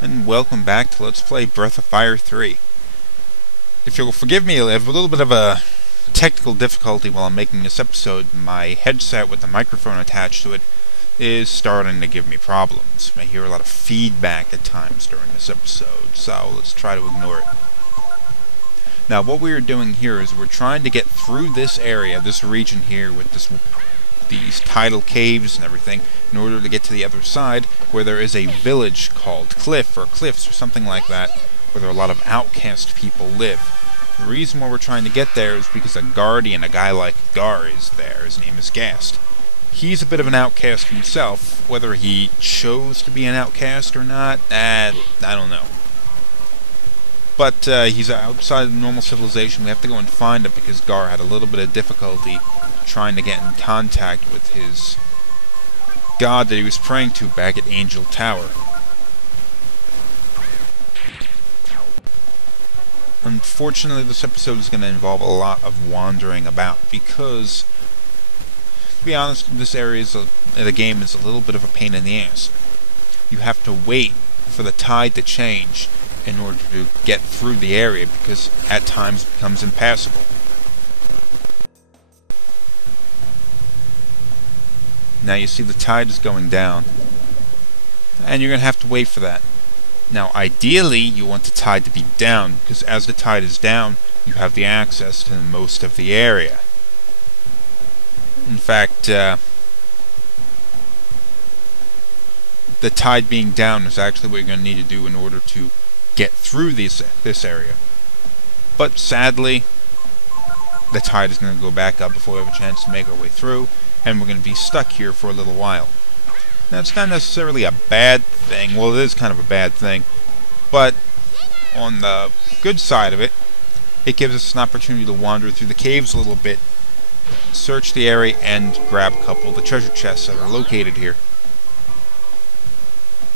And welcome back to Let's Play Breath of Fire 3. If you'll forgive me, I have a little bit of a technical difficulty while I'm making this episode. My headset with the microphone attached to it is starting to give me problems. I hear a lot of feedback at times during this episode, so let's try to ignore it. Now, what we are doing here is we're trying to get through this area, this region here, with these tidal caves and everything, in order to get to the other side, where there is a village called Cliffs or something like that, where there are a lot of outcast people live. The reason why we're trying to get there is because a guardian, a guy like Garr, is there. His name is Gaist. He's a bit of an outcast himself. Whether he chose to be an outcast or not, I don't know. But he's outside of normal civilization. We have to go and find him because Garr had a little bit of difficulty trying to get in contact with his god that he was praying to back at Angel Tower. Unfortunately, this episode is going to involve a lot of wandering about because, to be honest, this area the game is a little bit of a pain in the ass. You have to wait for the tide to change in order to get through the area because at times it becomes impassable. Now you see the tide is going down, and you're going to have to wait for that. Now ideally you want the tide to be down, because as the tide is down you have the access to most of the area. In fact, the tide being down is actually what you're going to need to do in order to get through this area. But sadly, the tide is going to go back up before we have a chance to make our way through, and we're going to be stuck here for a little while. Now, it's not necessarily a bad thing. Well, it is kind of a bad thing. But on the good side of it, it gives us an opportunity to wander through the caves a little bit, search the area, and grab a couple of the treasure chests that are located here.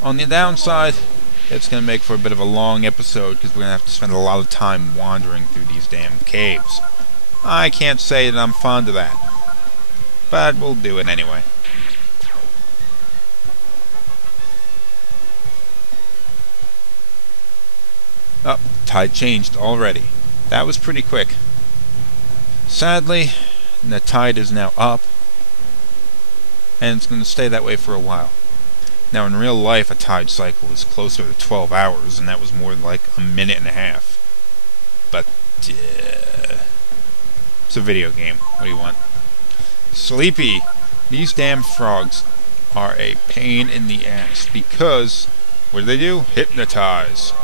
On the downside, it's going to make for a bit of a long episode because we're going to have to spend a lot of time wandering through these damn caves. I can't say that I'm fond of that, but we'll do it anyway. Oh, tide changed already. That was pretty quick. Sadly, the tide is now up, and it's going to stay that way for a while. Now, in real life, a tide cycle is closer to 12 hours, and that was more like a minute and a half. But, it's a video game. What do you want? Sleepy! These damn frogs are a pain in the ass, because, what do? Hypnotize.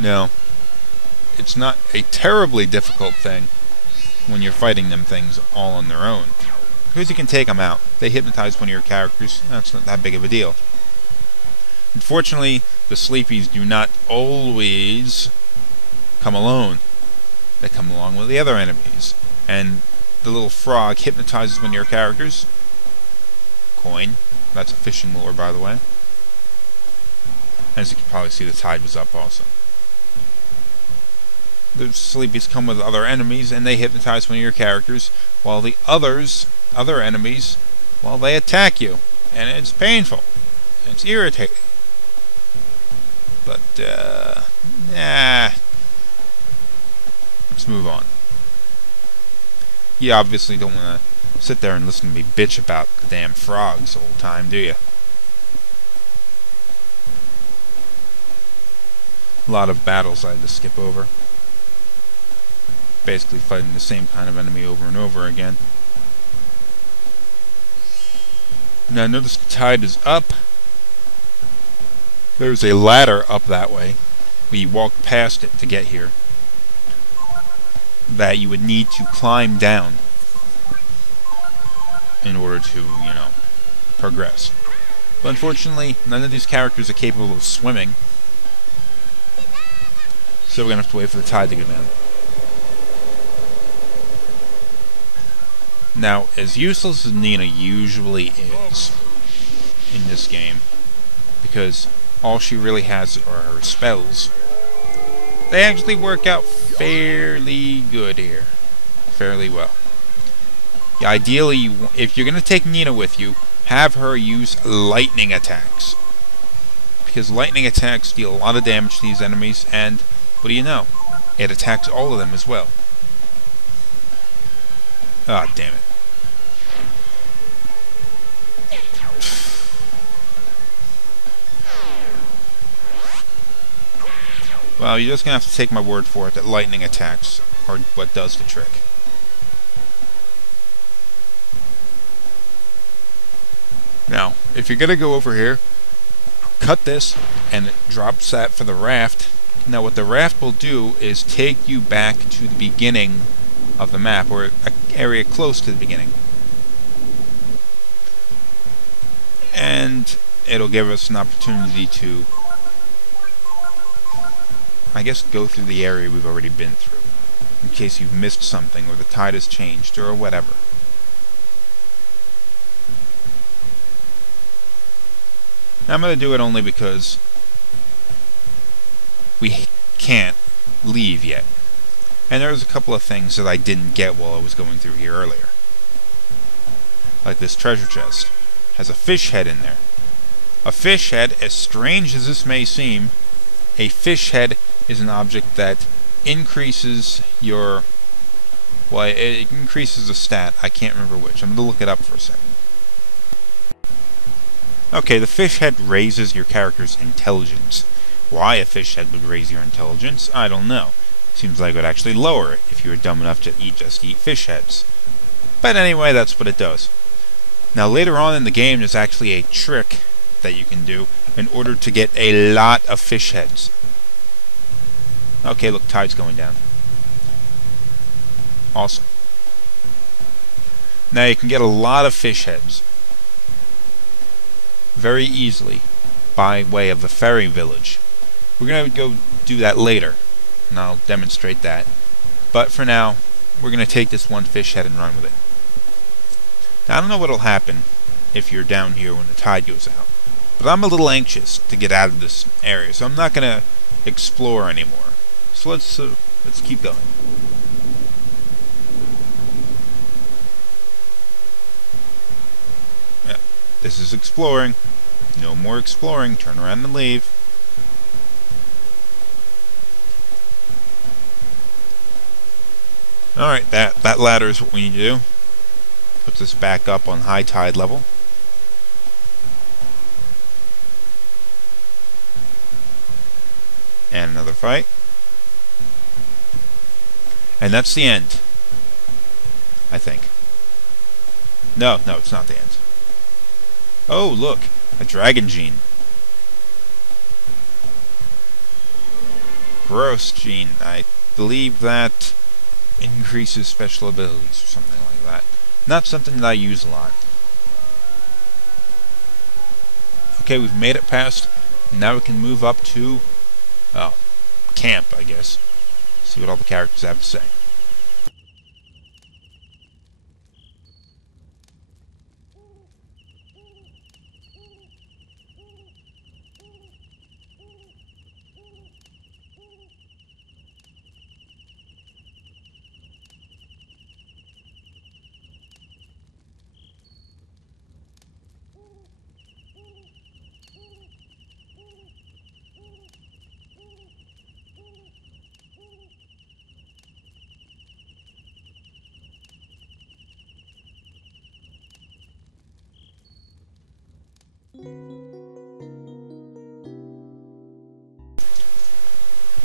No, it's not a terribly difficult thing when you're fighting them things all on their own, because you can take them out. They hypnotize one of your characters. That's not that big of a deal. Unfortunately, the sleepies do not always come alone. They come along with the other enemies, and the little frog hypnotizes one of your characters. Coin. That's a fishing lure, by the way. As you can probably see, the tide was up also. The sleepies come with other enemies, and they hypnotize one of your characters, while the other enemies, well, they attack you, and it's painful. It's irritating. But, let's move on. You obviously don't want to sit there and listen to me bitch about the damn frogs the whole time, do you? A lot of battles I had to skip over. Basically fighting the same kind of enemy over and over again. Now notice the tide is up. There's a ladder up that way. We walked past it to get here. That you would need to climb down in order to, progress. But unfortunately, none of these characters are capable of swimming. So we're going to have to wait for the tide to go down. Now, as useless as Nina usually is in this game, because all she really has are her spells, they actually work out fairly good here. Fairly well. Ideally, if you're going to take Nina with you, have her use lightning attacks. Because lightning attacks deal a lot of damage to these enemies, and what do you know? It attacks all of them as well. Ah, damn it. Well, you're just gonna have to take my word for it that lightning attacks are what does the trick. Now, if you're gonna go over here, cut this, and it drops that for the raft. Now, what the raft will do is take you back to the beginning of the map, or an area close to the beginning. And it'll give us an opportunity to, I guess, go through the area we've already been through, in case you've missed something, or the tide has changed, or whatever. Now, I'm going to do it only because we can't leave yet. And there's a couple of things that I didn't get while I was going through here earlier. Like this treasure chest. Has a fish head in there. A fish head, as strange as this may seem, a fish head is an object that increases your... well, it increases a stat. I can't remember which. I'm going to look it up for a second. Okay, the fish head raises your character's intelligence. Why a fish head would raise your intelligence, I don't know. Seems like it would actually lower it if you were dumb enough to just eat fish heads. But anyway, that's what it does. Now, later on in the game, there's actually a trick that you can do in order to get a lot of fish heads. Okay, look, tide's going down. Awesome. Now you can get a lot of fish heads very easily by way of the ferry village. We're going to go do that later, and I'll demonstrate that. But for now, we're going to take this one fish head and run with it. Now, I don't know what will happen if you're down here when the tide goes out, but I'm a little anxious to get out of this area, so I'm not going to explore anymore. So let's keep going. Yeah, this is exploring. No more exploring. Turn around and leave. Alright, that ladder is what we need to do. Puts us back up on high tide level. And another fight. And that's the end. I think. No, it's not the end. Oh, look! A dragon gene. Gross gene. I believe that increases special abilities or something like that. Not something that I use a lot. Okay, we've made it past. Now we can move up to camp, I guess. See what all the characters have to say.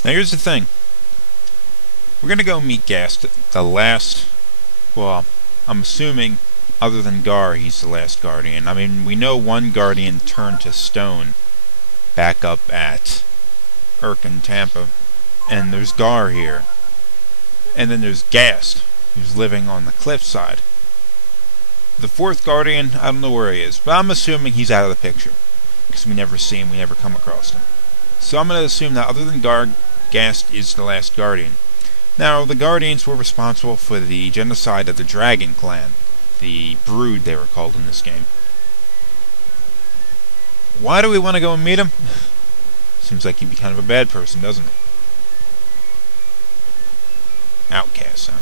Now here's the thing. We're gonna go meet Gaist, the last... well, I'm assuming, other than Garr, he's the last Guardian. I mean, we know one Guardian turned to stone back up at Urk and Tampa. And there's Garr here. And then there's Gaist, who's living on the cliffside. The fourth Guardian, I don't know where he is, but I'm assuming he's out of the picture. Because we never see him, we never come across him. So I'm going to assume that other than Garr, Gaist is the last Guardian. Now, the Guardians were responsible for the genocide of the Dragon Clan. The Brood, they were called in this game. Why do we want to go and meet him? Seems like he'd be kind of a bad person, doesn't it? Outcast, huh?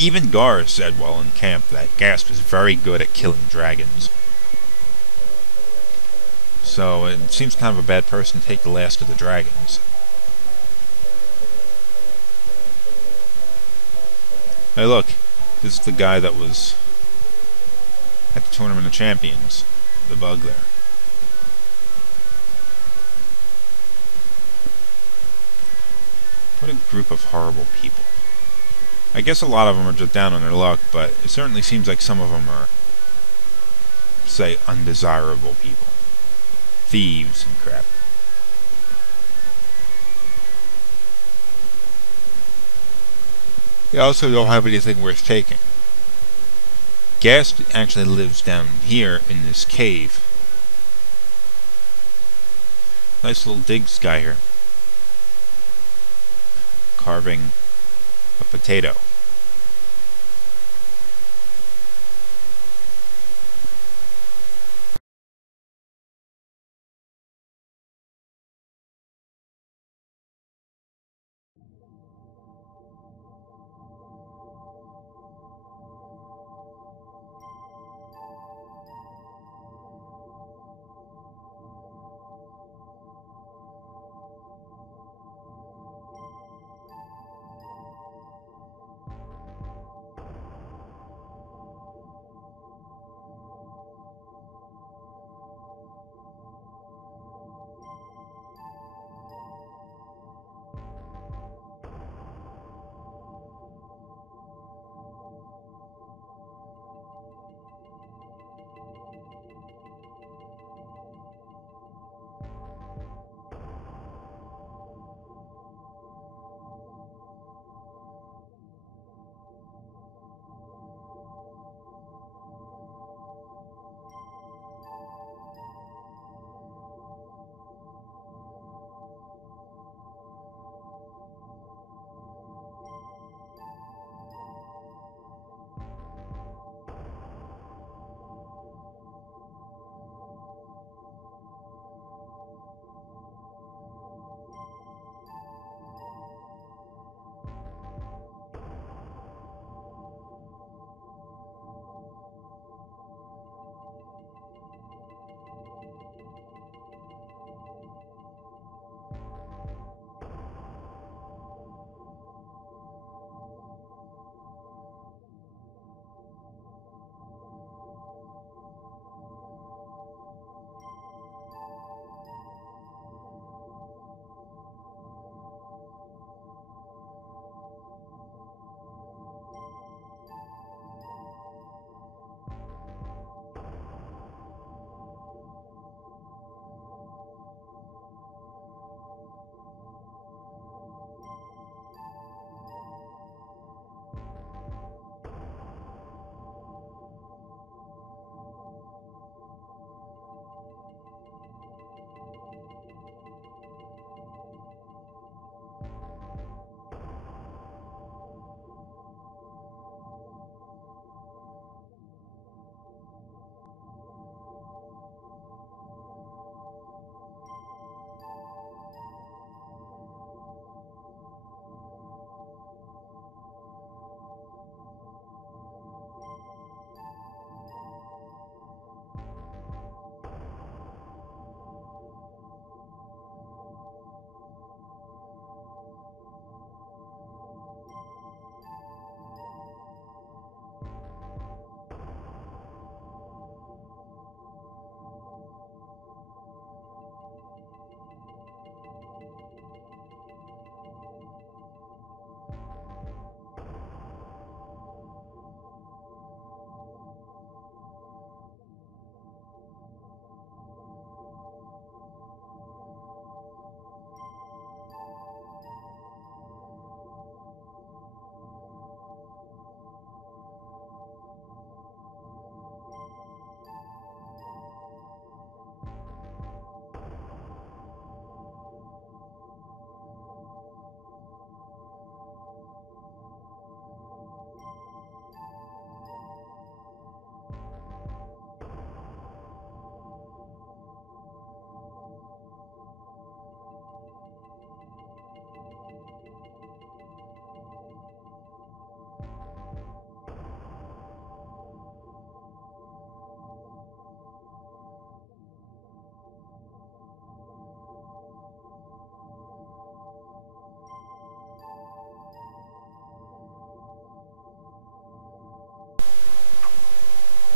Even Garr said while in camp that Gaist was very good at killing dragons. So it seems kind of a bad person to take the last of the dragons. Hey look, this is the guy that was at the Tournament of Champions. The bug there. What a group of horrible people. I guess a lot of them are just down on their luck, but it certainly seems like some of them are, say, undesirable people. Thieves and crap. They also don't have anything worth taking. Gaist actually lives down here in this cave. Nice little dig sky here. Carving a potato.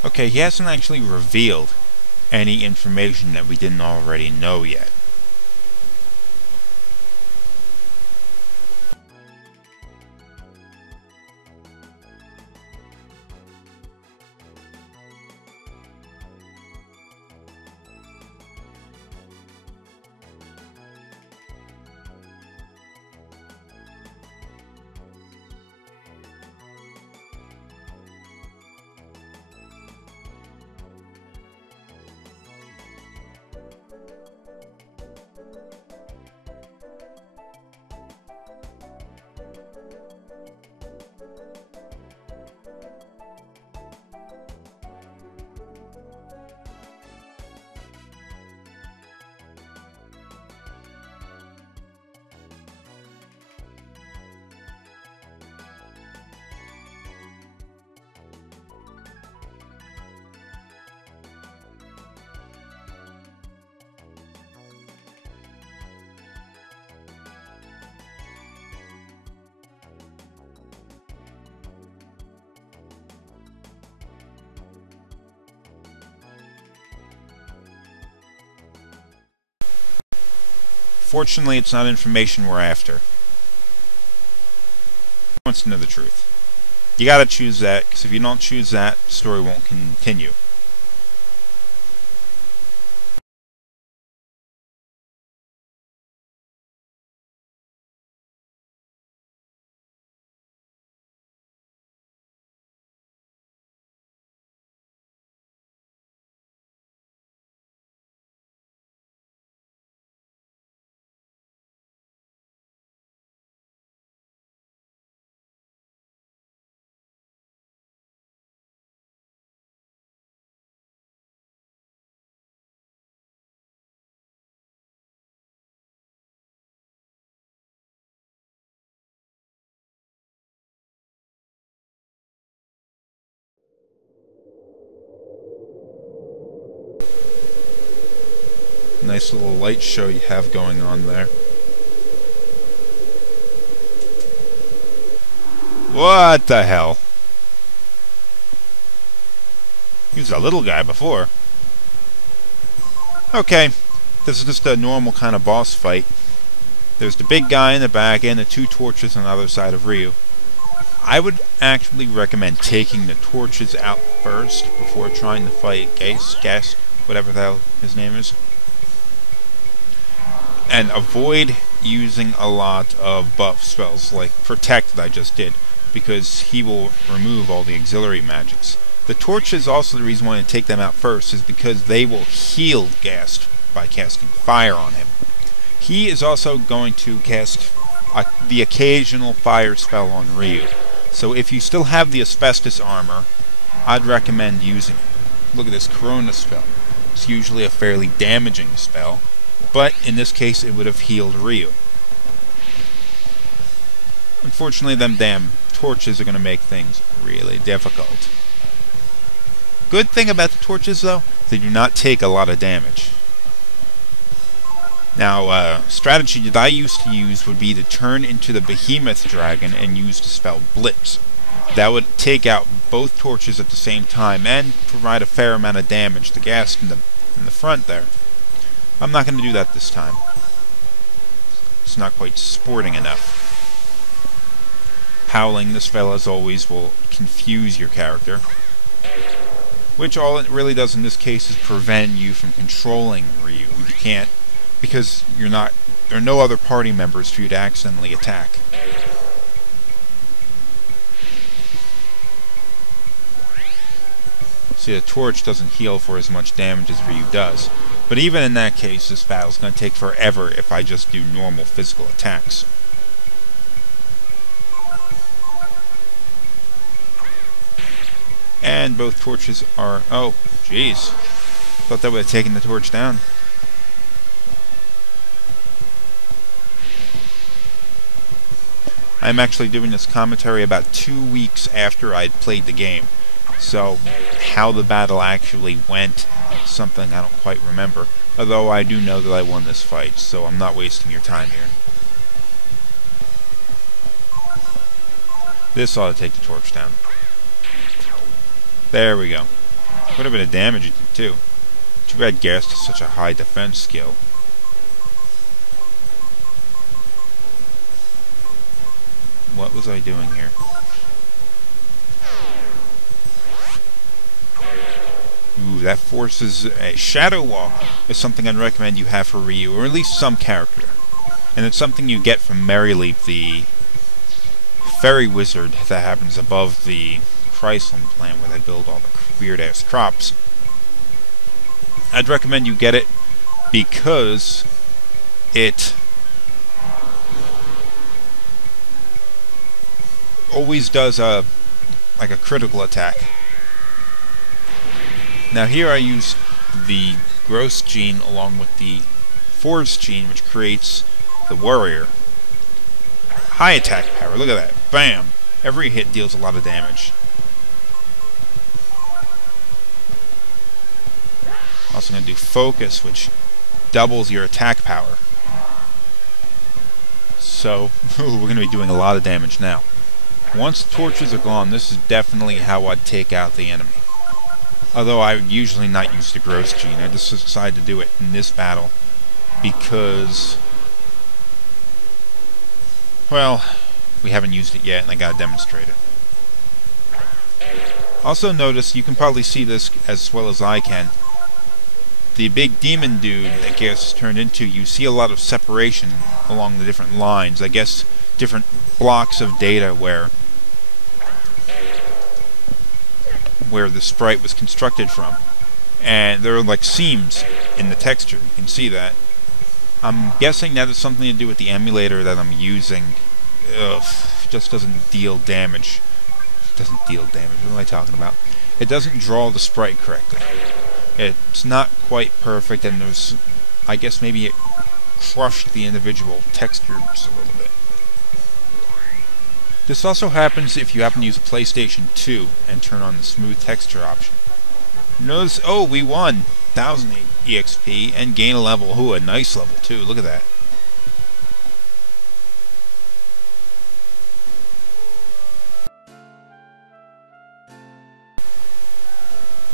Okay, he hasn't actually revealed any information that we didn't already know yet. Fortunately, it's not information we're after. He wants to know the truth. You gotta choose that, because if you don't choose that, the story won't continue. Nice little light show you have going on there. What the hell? He was a little guy before. Okay, this is just a normal kind of boss fight. There's the big guy in the back and the two torches on the other side of Ryu. I would actually recommend taking the torches out first before trying to fight Gaist, whatever the hell his name is. And avoid using a lot of buff spells like Protect that I just did, because he will remove all the auxiliary magics. The torches, also the reason why I take them out first is because they will heal Gaist by casting fire on him. He is also going to cast the occasional fire spell on Ryu. So if you still have the asbestos armor, I'd recommend using it. Look at this Corona spell. It's usually a fairly damaging spell, but in this case it would have healed Ryu. Unfortunately, them damn torches are going to make things really difficult. Good thing about the torches, though, they do not take a lot of damage. Now, strategy that I used to use would be to turn into the Behemoth Dragon and use the spell Blitz. That would take out both torches at the same time and provide a fair amount of damage to Gaist in the front there. I'm not going to do that this time. It's not quite sporting enough. Howling, this spell, as always, will confuse your character, which all it really does in this case is prevent you from controlling Ryu. You can't, because there are no other party members for you to accidentally attack. See, the torch doesn't heal for as much damage as Ryu does, but even in that case, this battle is going to take forever if I just do normal physical attacks. And both torches are... oh, jeez. Thought that would have taken the torch down. I'm actually doing this commentary about 2 weeks after I'd played the game. So, how the battle actually went, something I don't quite remember. Although I do know that I won this fight, so I'm not wasting your time here. This ought to take the torch down. There we go. Quite a bit of damage it did, too. Too bad Gaist has such a high defense skill. What was I doing here? Ooh, that forces a Shadow Walk is something I'd recommend you have for Ryu, or at least some character. And it's something you get from Maryleaf, the fairy wizard that happens above the Chrysler plant where they build all the weird-ass crops. I'd recommend you get it because it always does like a critical attack. Now here I use the Gross gene along with the Force gene, which creates the Warrior. High attack power, look at that. Bam! Every hit deals a lot of damage. Also going to do Focus, which doubles your attack power. So, we're going to be doing a lot of damage now. Once the torches are gone, this is definitely how I'd take out the enemy. Although I would usually not use the Gross gene, I just decided to do it in this battle because, well, we haven't used it yet and I gotta demonstrate it. Also notice, you can probably see this as well as I can, the big demon dude that Gaist is turned into, you see a lot of separation along the different lines. I guess different blocks of data where the sprite was constructed from. And there are like seams in the texture, you can see that. I'm guessing that has something to do with the emulator that I'm using. Ugh, it just doesn't deal damage. Doesn't deal damage, what am I talking about? It doesn't draw the sprite correctly. It's not quite perfect, and there's, I guess maybe it crushed the individual textures a little bit. This also happens if you happen to use a PlayStation 2 and turn on the smooth texture option. Notice, oh, we won! 1000 EXP and gain a level. Ooh, a nice level too, look at that.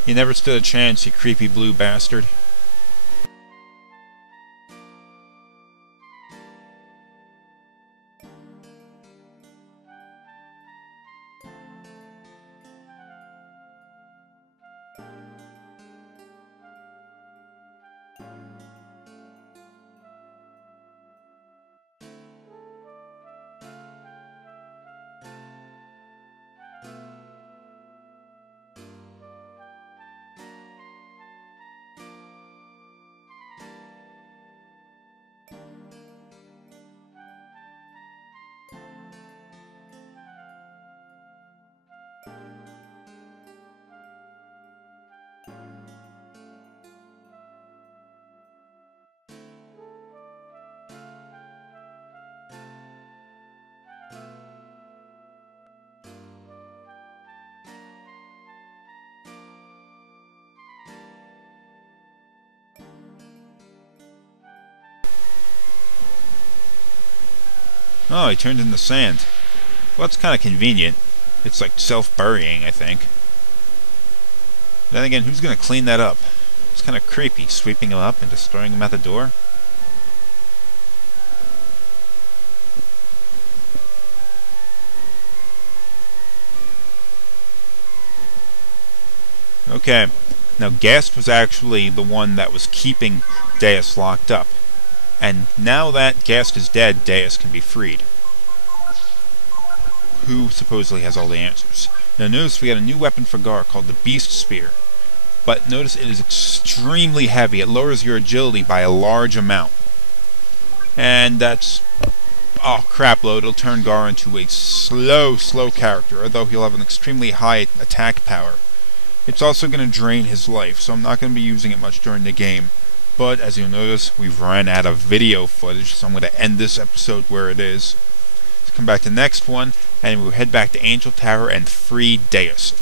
You never stood a chance, you creepy blue bastard. Oh, he turned into sand. Well, that's kind of convenient. It's like self-burying, I think. Then again, who's going to clean that up? It's kind of creepy, sweeping him up and destroying him at the door. Okay, now Gaist was actually the one that was keeping Deus locked up. And now that Gaist is dead, Deus can be freed. Who supposedly has all the answers. Now notice we got a new weapon for Garr called the Beast Spear. But notice it is extremely heavy. It lowers your agility by a large amount. And that's... oh crap load, it'll turn Garr into a slow character, although he'll have an extremely high attack power. It's also going to drain his life, so I'm not going to be using it much during the game. But, as you'll notice, we've ran out of video footage, so I'm going to end this episode where it is. Let's come back to the next one, and we'll head back to Angel Tower and free Deus.